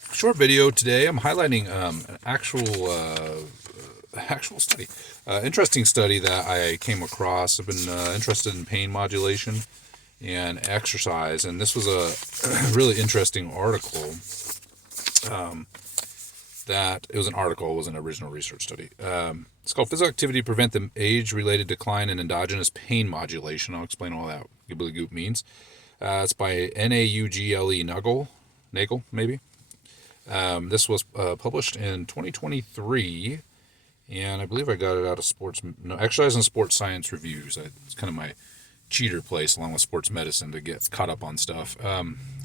Short video today. I'm highlighting an actual study, interesting study that I came across. I've been interested in pain modulation and exercise, and this was a really interesting article. That it was an article, it was an original research study. It's called "Physical Activity Prevent the Age-Related Decline in Endogenous Pain Modulation." I'll explain all that gibbly goop means. It's by Nagel, maybe. This was published in 2023, and I believe I got it out of Exercise and Sports Science Reviews. It's kind of my cheater place, along with Sports Medicine, to get caught up on stuff.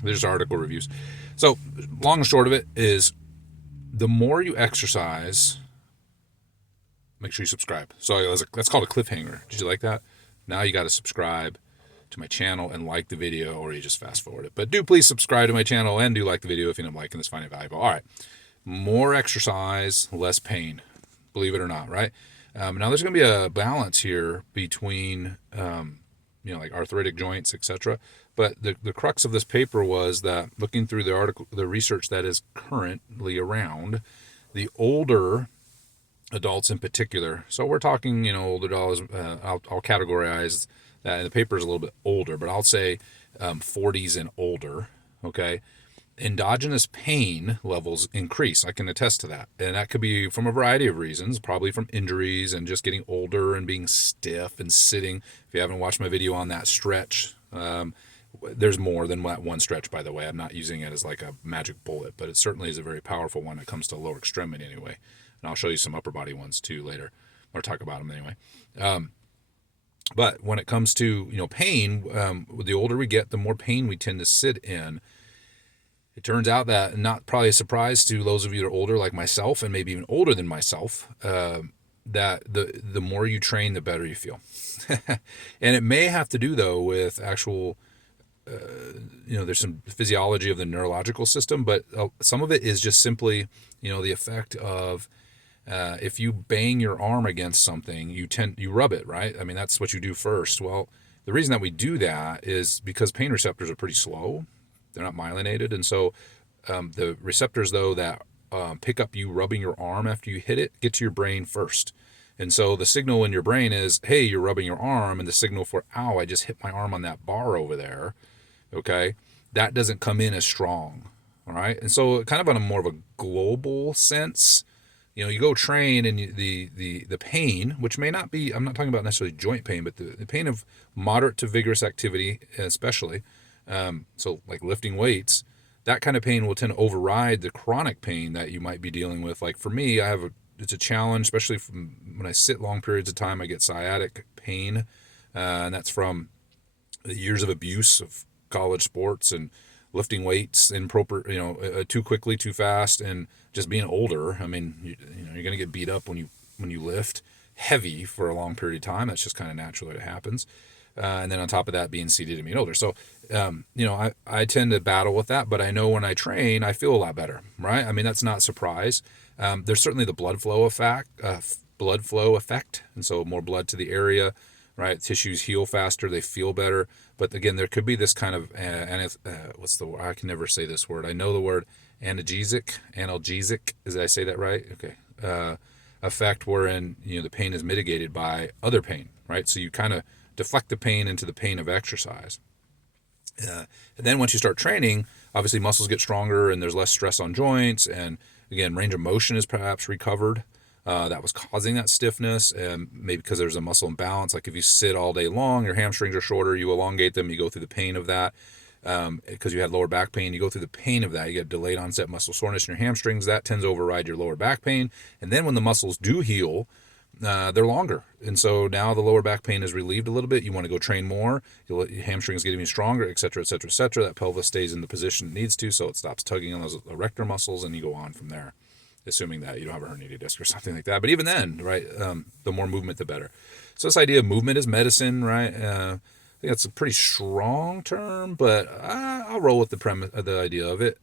There's article reviews. So, long and short of it is, the more you exercise, make sure you subscribe. So that's called a cliffhanger. Did you like that? Now you got to subscribe to my channel and like the video, or you just fast forward it. But do please subscribe to my channel and do like the video if you don't like this, find it valuable. All right. More exercise, less pain. Believe it or not, right? Now there's going to be a balance here between, like arthritic joints, etc. But the crux of this paper was that, looking through the research that is currently around, the older adults in particular. So we're talking, older adults. I'll categorize that. And the paper is a little bit older, but I'll say 40s and older. Okay. Endogenous pain levels increase. I can attest to that. And that could be from a variety of reasons, probably from injuries and just getting older and being stiff and sitting. If you haven't watched my video on that stretch, there's more than that one stretch, by the way. I'm not using it as like a magic bullet, but it certainly is a very powerful one when it comes to lower extremity anyway. And I'll show you some upper body ones too later, or talk about them anyway. But when it comes to, pain, the older we get, the more pain we tend to sit in. It turns out that, not probably a surprise to those of you that are older like myself, and maybe even older than myself, that the more you train, the better you feel. And it may have to do, though, with actual, there's some physiology of the neurological system, but some of it is just simply, the effect of, if you bang your arm against something, you rub it, right? I mean, that's what you do first. Well, the reason that we do that is because pain receptors are pretty slow. They're not myelinated. And so the receptors, though, that pick up you rubbing your arm after you hit it, get to your brain first. And so the signal in your brain is, hey, you're rubbing your arm, and the signal for, ow, I just hit my arm on that bar over there, okay, that doesn't come in as strong, all right? And so kind of on a more of a global sense, you go train, and the pain, which may not be, I'm not talking about necessarily joint pain, but the pain of moderate to vigorous activity especially, so like lifting weights, that kind of pain will tend to override the chronic pain that you might be dealing with. Like for me, it's a challenge, especially from when I sit long periods of time. I get sciatic pain, and that's from the years of abuse of college sports and lifting weights improper, too quickly, too fast, and just being older. I mean, you're going to get beat up when you lift heavy for a long period of time. That's just kind of natural that it happens. And then on top of that, being seated and being older. So, I tend to battle with that, but I know when I train, I feel a lot better, right? I mean, that's not a surprise. There's certainly the blood flow effect. And so more blood to the area, right? Tissues heal faster, they feel better. But again, there could be this kind of, what's the word? I can never say this word. I know the word analgesic, did I say that right? Okay. Effect wherein, the pain is mitigated by other pain, right? So you kind of deflect the pain into the pain of exercise. And then once you start training, obviously muscles get stronger and there's less stress on joints. And again, range of motion is perhaps recovered. That was causing that stiffness, and maybe because there's a muscle imbalance. Like if you sit all day long, your hamstrings are shorter, you elongate them, you go through the pain of that. Because you had lower back pain, you go through the pain of that. You get delayed onset muscle soreness in your hamstrings. That tends to override your lower back pain. And then when the muscles do heal, they're longer. And so now the lower back pain is relieved a little bit. You want to go train more. You'll let your hamstrings get even stronger, et cetera, et cetera, et cetera. That pelvis stays in the position it needs to, so it stops tugging on those erector muscles, and you go on from there, assuming that you don't have a herniated disc or something like that. But even then, right, the more movement, the better. So this idea of movement is medicine, right? I think that's a pretty strong term, but I'll roll with the idea of it.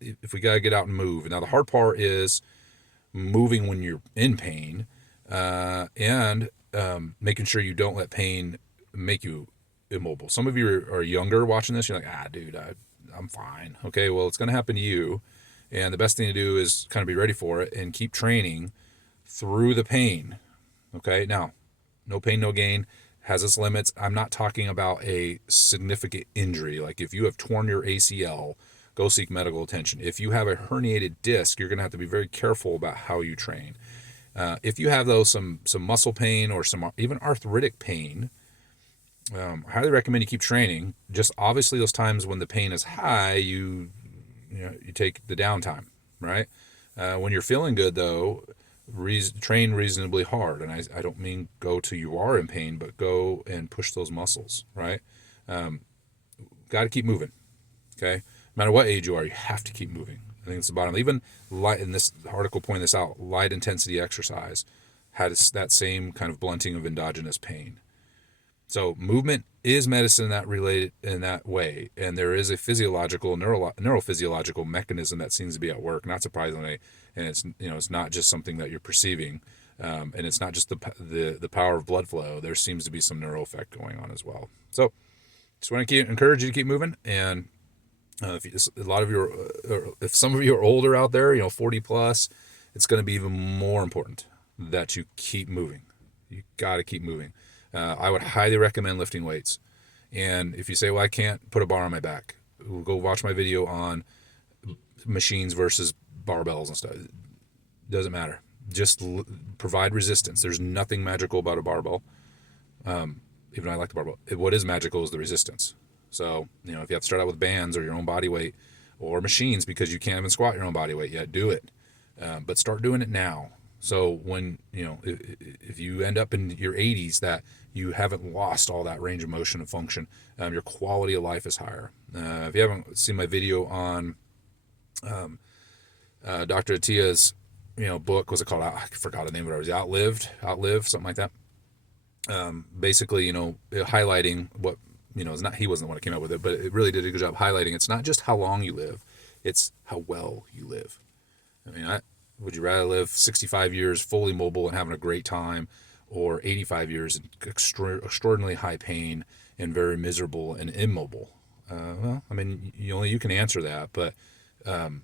If we got to get out and move. Now, the hard part is moving when you're in pain, and making sure you don't let pain make you immobile. Some of you are younger watching this. You're like, dude, I'm fine. Okay, well, it's going to happen to you. And the best thing to do is kind of be ready for it and keep training through the pain. Okay. Now, no pain, no gain has its limits. I'm not talking about a significant injury. Like if you have torn your ACL, go seek medical attention. If you have a herniated disc, you're going to have to be very careful about how you train. If you have, though, some muscle pain or some even arthritic pain, I highly recommend you keep training. Just obviously those times when the pain is high, you take the downtime, right? When you're feeling good, though, train reasonably hard. And I don't mean go till you are in pain, but go and push those muscles, right? Got to keep moving, okay? No matter what age you are, you have to keep moving. I think it's the bottom. Even light, in this article pointed this out, light intensity exercise had that same kind of blunting of endogenous pain. So movement is medicine in that way, and there is a physiological, neurophysiological mechanism that seems to be at work. Not surprisingly, and it's not just something that you're perceiving, and it's not just the power of blood flow. There seems to be some neural effect going on as well. So, just want to encourage you to keep moving. And if some of you are older out there, 40 plus, it's going to be even more important that you keep moving. You got to keep moving. I would highly recommend lifting weights. And if you say, well, I can't put a bar on my back, go watch my video on machines versus barbells and stuff. It doesn't matter. Just provide resistance. There's nothing magical about a barbell. Even though I like the barbell. What is magical is the resistance. So, if you have to start out with bands or your own body weight or machines because you can't even squat your own body weight yet, do it. But start doing it now. So when, if you end up in your 80s that you haven't lost all that range of motion and function, your quality of life is higher. If you haven't seen my video on Dr. Atia's, book, what's it called? I forgot the name of it. It was Outlive, something like that. Basically, highlighting what, it's not, he wasn't the one that came up with it, but it really did a good job highlighting. It's not just how long you live, it's how well you live. Would you rather live 65 years fully mobile and having a great time, or 85 years in extraordinarily high pain and very miserable and immobile? Only you can answer that. But even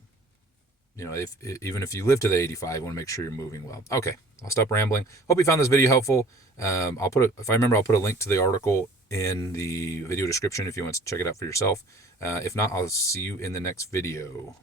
if you live to the 85, you want to make sure you're moving well. Okay, I'll stop rambling. Hope you found this video helpful. If I remember, I'll put a link to the article in the video description if you want to check it out for yourself. If not, I'll see you in the next video.